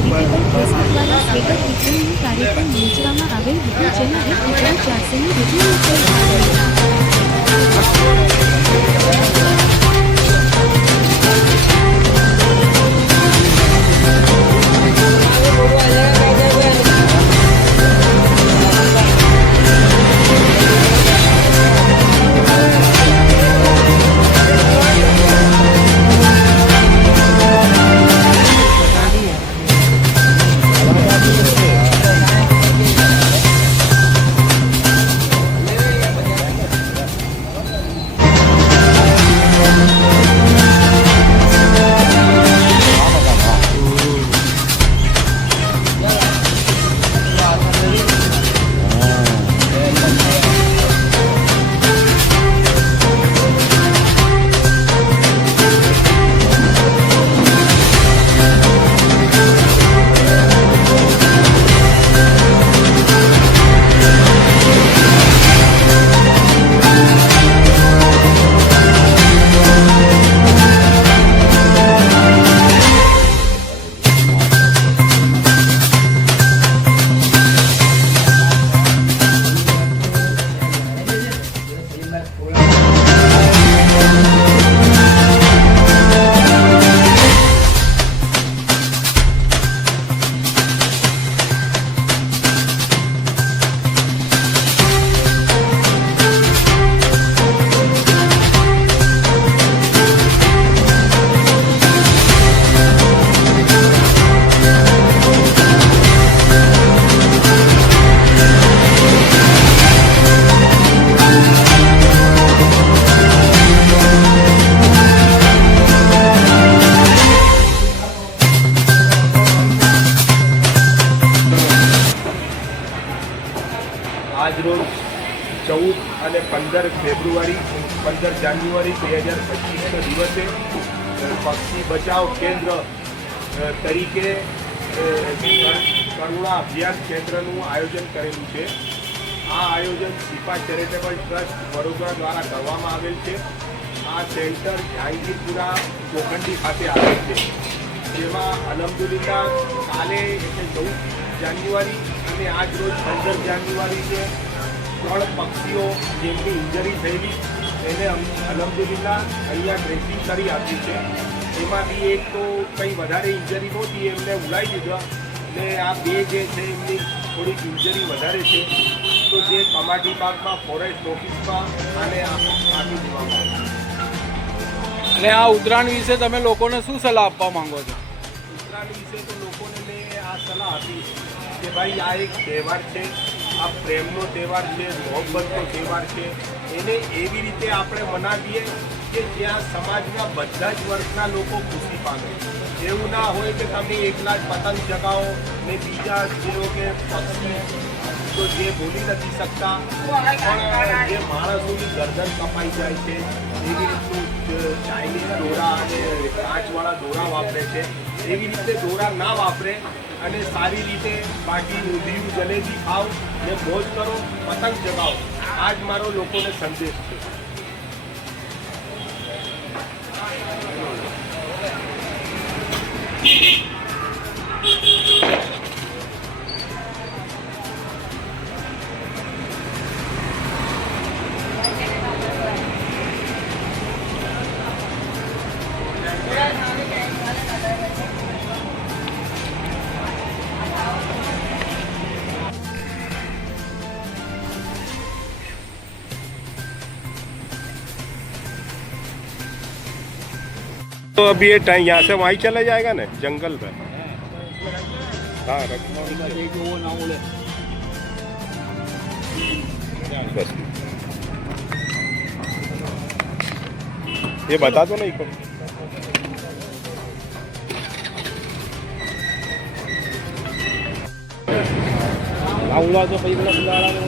Charitable trust દ્વારા sweater વિતરણનો કાર્યક્રમ યોજવામાં આવેલ હતો, જેમાં 1400 ની વધુ લોકોએ ભાગ લીધો. આજરોજ 14 અને 15 ફેબ્રુઆરી 15 જાન્યુઆરી 2025ના દિવસે પક્ષી બચાવ કેન્દ્ર તરીકે કરુણા અભિયાન કેન્દ્રનું આયોજન કરેલું છે. આ આયોજન શિપા ચેરિટેબલ ટ્રસ્ટ વડોદરા દ્વારા કરવામાં આવેલ છે. આ સેન્ટર જહાંગીરપુરા ચોખંડી ખાતે આવેલ છે, જેમાં અલહમદુલિલ્લાહ કાલે એટલે 14 જાન્યુઆરી અને આજ રોજ 15 જાન્યુઆરીએ 3 પક્ષીઓ જેમની ઇન્જરી થયેલી એને અલહમદુલિલ્લાહ અહીંયા ડ્રેસિંગ કરી આપ્યું છે. એમાંથી એક તો કંઈ વધારે ઇન્જરી નહોતી, એમને ઉલાવી દીધા, અને આ બે જે છે એમની થોડીક ઇન્જરી વધારે છે, તો જે કમાટી બાગમાં ફોરેસ્ટ ઓફિસમાં આને આપી દેવામાં આવે. અને આ ઉત્તરાયણ વિશે તમે લોકોને શું સલાહ આપવા માંગો છો? ઉત્તરાયણ વિશે તો લોકોને મેં આ સલાહ આપી કે ભાઈ આ એક તહેવાર છે, આ પ્રેમનો તહેવાર છે, મોહબ્બતનો તહેવાર છે. એને એવી રીતે આપણે મનાવીએ કે જ્યાં સમાજના બધા જ વર્ગના લોકો ખુશી પામે. એવું ના હોય કે તમે એકલા જ પતંગ ચગાવો ને બીજા જેવો કે પક્ષી તો જે બોલી નથી શકતા પણ જે માણસોની ગરદન કપાઈ જાય છે એવી રીતનું ચાઇનીઝ દોરા અને કાચવાળા દોરા વાપરે છે, એવી રીતે દોરા ના વાપરે અને સારી રીતે બાકી ઊંધિયું જલેબી ખાઓ ને મોજ કરો, પતંગ ચગાવો. આ જ મારો લોકોને સંદેશ છે. तो अभी ये टाइम यहाँ से वहीं चला जाएगा ना जंगल में. हाँ बस ये बता दो ना. આવડા તો પછી પેલા બિલાડા ને